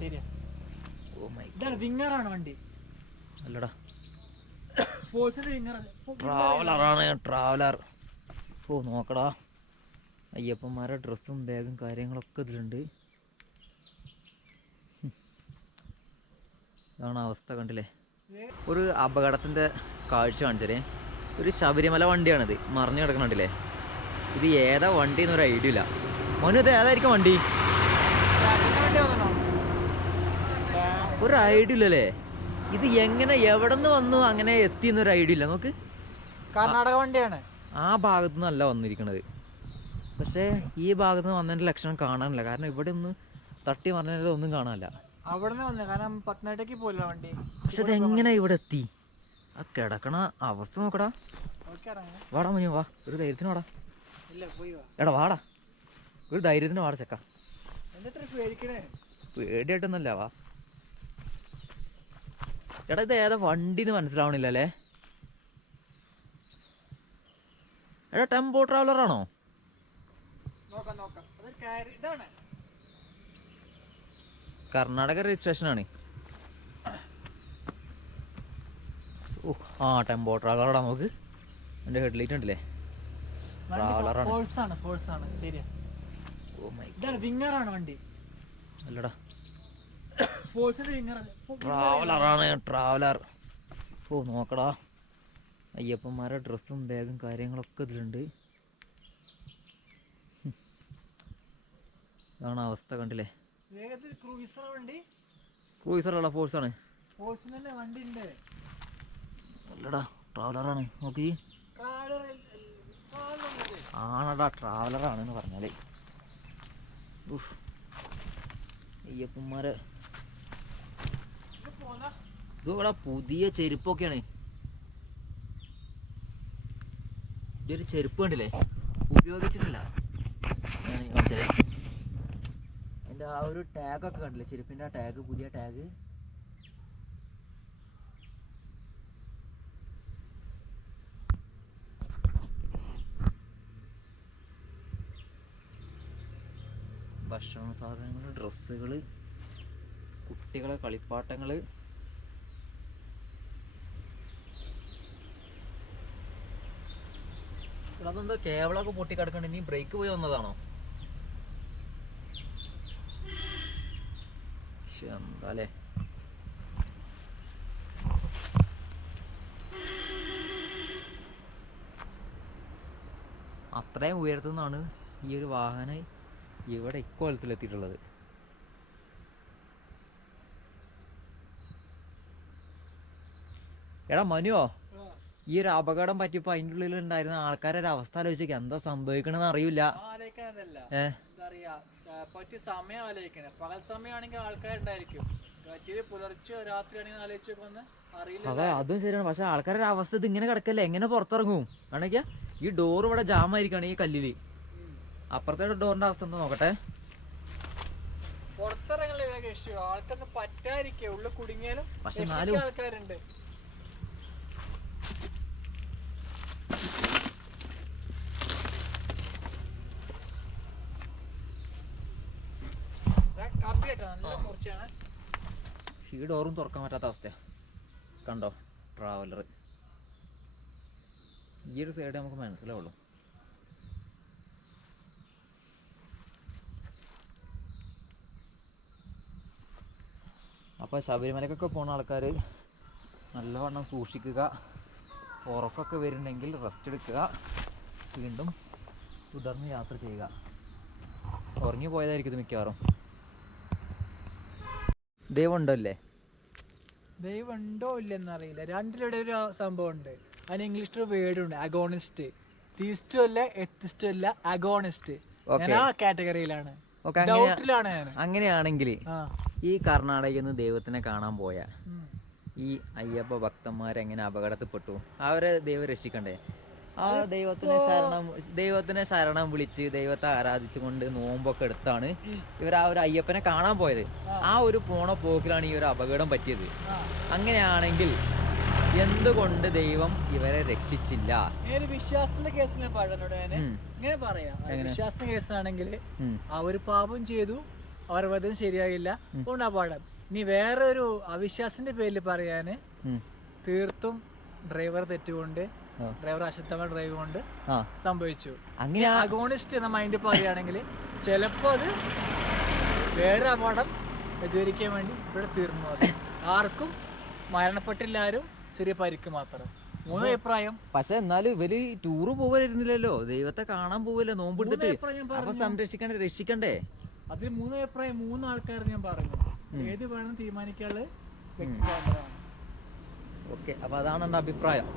ശരിയാ. Oh my ഇതാണ് winger വണ്ടി. അല്ലടാ. ഫോഴ്സിന്റെ ആണ്. ട്രാവലറാണ് ട്രാവലർ ഓ നോക്കടാ. അയ്യപ്പന്മാരെ ഡ്രസ്സും ബാഗും കാര്യങ്ങളൊക്കെ ഇതിലുണ്ട്. ഇതാണ് അവസ്ഥ കണ്ടില്ലേ? ഒരു അപകടത്തിന്റെ കാഴ്ച കാണിച്ചേ ഒരു ശബരിമല വണ്ടിയാണിത്. മറിഞ്ഞു കിടക്കണുണ്ടല്ലേ ഇത് ഏതാ വണ്ടി എന്നൊരു ഐഡിയ ഇല്ല. മോനു ഇത് ഏതായിരിക്കും വണ്ടി വന്നോ ഒരു ഐഡിയ ഇല്ലല്ലേ? ഇത് എങ്ങനെ എവിടെ നിന്ന് വന്നു? അങ്ങനെ എത്തി എന്നൊരു ഐഡിയ ഇല്ല. നമുക്ക് കർണാടക വണ്ടിയാണ്. ആ ഭാഗത്തു നിന്നല്ല വന്നിരിക്കണത്. പക്ഷേ ഈ ഭാഗത്ത് നിന്ന് വന്നതിന്റെ ലക്ഷണം കാണാനില്ല. കാരണം ഇവിടെ ഒന്ന് തട്ടി മറിഞ്ഞാലും ഒന്നും കാണാനില്ല. അവിടെ നിന്ന് വന്നത് കാരണം പത്തനാട്ടേക്ക് പോയില്ല വണ്ടി. പക്ഷെ അതെങ്ങനെ ഇവിടെ എത്തി? ആ കിടക്കണ അവസ്ഥ നോക്കടാ. വാടാ മുനിയോ വാ. ഒരു ധൈര്യത്തിന് വാടാ. എടാ വാടാ. ഒരു ധൈര്യത്തിന് വാടാ ചെക്ക. പേടിയായിട്ടൊന്നല്ല വാ. എടാ ഇത് ഏതാ വണ്ടി എന്ന് മനസ്സിലാവണില്ല അല്ലേ എടാ ടെമ്പോ ട്രാവലർ ആണോ കർണാടക രജിസ്ട്രേഷൻ ആണ് ഓ ആ ടെമ്പോ ട്രാവലറാടാ നമുക്ക്. എന്റെ ഹെഡ്ലൈറ്റ് ഉണ്ടല്ലേ? ട്രാവലറാണ്. ഓ മൈ ഇതാണ് വിങ്ങർ ആണ് വണ്ടി. അല്ലടാ. ട്രാവലറാണ് ട്രാവലർ ഓ നോക്കടാ. അയ്യപ്പന്മാരെ ഡ്രസ്സും ബാഗും കാര്യങ്ങളൊക്കെ ഇതിലുണ്ട്. ഇതാണ് അവസ്ഥ കണ്ടില്ലേ? ക്രൂയിസറുള്ള ഫോഴ്സാണ് അല്ലടാ ട്രാവലറാണ് നോക്കി. ആണടാ ട്രാവലറാണെന്ന് പറഞ്ഞാലേ. ഉഫ്. അയ്യപ്പന്മാരെ ഇത് ഇവിടെ പുതിയ ചെരുപ്പൊക്കെയാണ്. ഇതൊരു ചെരുപ്പ് കണ്ടില്ലേ? ഉപയോഗിച്ചിട്ടില്ല. അതിന്റെ ആ ഒരു ടാഗ് ഒക്കെ കണ്ടില്ലേ? ചെരുപ്പിന്റെ ആ ടാഗ് പുതിയ ടാഗ് ഭക്ഷണ സാധനങ്ങൾ ഡ്രസ്സുകൾ കുട്ടികളെ കളിപ്പാട്ടങ്ങൾ അതെന്തോ കേവളൊക്കെ പൊട്ടി കിടക്കണ്ട ഇനി ബ്രേക്ക് പോയി വന്നതാണോ? എന്താലേ? അത്രയും ഉയർത്തുന്നാണ് ഈ ഒരു വാഹനം ഇവിടെ ഇക്കോലത്തിലെത്തിയിട്ടുള്ളത്. എടാ മനുവോ? ഈ ഒരു അപകടം പറ്റിയപ്പോ അതിന്റെ ഉള്ളിൽ ഉണ്ടായിരുന്ന ആൾക്കാരുടെ ഒരു അവസ്ഥ ആലോചിച്ചേക്ക്. എന്താ സംഭവിക്കണെന്ന് അറിയില്ല. പറ്റിയ സമയം ആലോചിക്കണേ. പകൽ സമയമാണെങ്കിൽ ആൾക്കാരുണ്ടായിരിക്കും. പറ്റിയത് പുലർച്ചെ ആലോചിച്ചൊക്കെ അതെ അതും ശരിയാണ്. പക്ഷെ ആൾക്കാരുടെ അവസ്ഥ ഇത് ഇങ്ങനെ കിടക്കല്ലേ? എങ്ങനെ പുറത്തിറങ്ങും? ആണെങ്കിൽ ഈ ഡോർ ഇവിടെ ജാം ആയിരിക്കാണ് ഈ കല്ലിൽ. അപ്പുറത്തെ ഡോറിന്റെ അവസ്ഥ എന്താ നോക്കട്ടെ? പുറത്തിറങ്ങലേ ഇഷ്യൂ ആൾക്കൊന്ന് പറ്റാതിരിക്കേ. ഉള്ളിൽ കുടുങ്ങിയാലും പക്ഷെ ആൾക്കാരുണ്ട്. ഈ ഡോറും തുറക്കാൻ പറ്റാത്ത അവസ്ഥയാ കണ്ടോ? ട്രാവലർ ഈ ഒരു സൈഡ് നമുക്ക് മനസ്സിലാവുള്ളൂ അപ്പോൾ ശബരിമലക്കൊക്കെ പോണ ആൾക്കാർ നല്ലവണ്ണം സൂക്ഷിക്കുക. ഉറക്കൊക്കെ വരുന്നുണ്ടെങ്കിൽ റെസ്റ്റ് എടുക്കുക. വീണ്ടും തുടർന്ന് യാത്ര ചെയ്യുക. ഉറങ്ങി പോയതായിരിക്കും ഇത് മിക്കവാറും. ദൈവം ഉണ്ടല്ലേ ദൈവം ഉണ്ടോ ഇല്ലെന്ന് അറിയില്ല രണ്ടിലൂടെ ഒരു സംഭവം ഉണ്ട് അതിന് ഇംഗ്ലീഷിൽ വേർഡ് ഉണ്ട് അഗോണിസ്റ്റ് തീസ്റ്റും അല്ല എത്തിസ്റ്റും അല്ല അഗോണിസ്റ്റ് ഞാൻ ആ കാറ്റഗറിയിലാണ്. ഓക്കെ ഡൗട്ടിലാണ് ഞാൻ. അങ്ങനെയാണെങ്കിൽ ആ. ഈ കർണാടകയിൽ നിന്ന് ദൈവത്തിനെ കാണാൻ പോയ ഉം. ഈ അയ്യപ്പ ഭക്തന്മാരെങ്ങനെ അപകടത്തിൽപ്പെട്ടു? അവരെ ദൈവം രക്ഷിക്കണ്ടേ? ആ ദൈവത്തിനെ ശരണം ദൈവത്തിനെ ശരണം വിളിച്ച് ദൈവത്തെ ആരാധിച്ചുകൊണ്ട് നോമ്പൊക്കെ എടുത്താണ് ഇവർ ആ ഒരു അയ്യപ്പനെ കാണാൻ പോയത്. ആ. ഒരു പോണ പോക്കിലാണ് ഈ ഒരു അപകടം പറ്റിയത്. അങ്ങനെയാണെങ്കിൽ എന്തുകൊണ്ട് ദൈവം ഇവരെ രക്ഷിച്ചില്ല? വിശ്വാസത്തിന്റെ കേസിനെ. ഇങ്ങനെ പറയാം. വിശ്വാസത്തിന്റെ കേസിലാണെങ്കിൽ. അവർ പാപം ചെയ്തു അവരുടെ വധം ശരിയായില്ല. അതുകൊണ്ട് അപകടം ഇനി വേറെ ഒരു അവിശ്വാസത്തിന്റെ പേരിൽ പറയാന് തീർത്തും ഡ്രൈവർ തെറ്റുകൊണ്ട്. ഡ്രൈവർ അശുദ്ധമായ ഡ്രൈവ് കൊണ്ട് സംഭവിച്ചു. അങ്ങനെ അഗോണിസ്റ്റ് എന്ന മൈൻഡ് പറയുകയാണെങ്കിൽ ചിലപ്പോ അത് വേറെ അപകടം വ്യതിരിക്കാൻ വേണ്ടി ഇവിടെ തീർന്നു. അത് ആർക്കും മരണപ്പെട്ടില്ലാരും ചെറിയ പരിക്ക് മാത്രം. മൂന്ന് അഭിപ്രായം. പക്ഷെ എന്നാലും ഇവർ ടൂറ് പോവായിരുന്നില്ലല്ലോ ദൈവത്തെ കാണാൻ പോവല്ലേ നോമ്പെടുത്തിട്ട് അപ്പൊ സംരക്ഷിക്കണ്ടേ രക്ഷിക്കണ്ടേ? അതിൽ മൂന്ന് അഭിപ്രായം മൂന്ന് ആൾക്കാർ ഞാൻ പറഞ്ഞു. ഏത് വേണം തീരുമാനിക്കാനുള്ള ഓക്കെ അപ്പൊ അതാണ് എന്റെ അഭിപ്രായം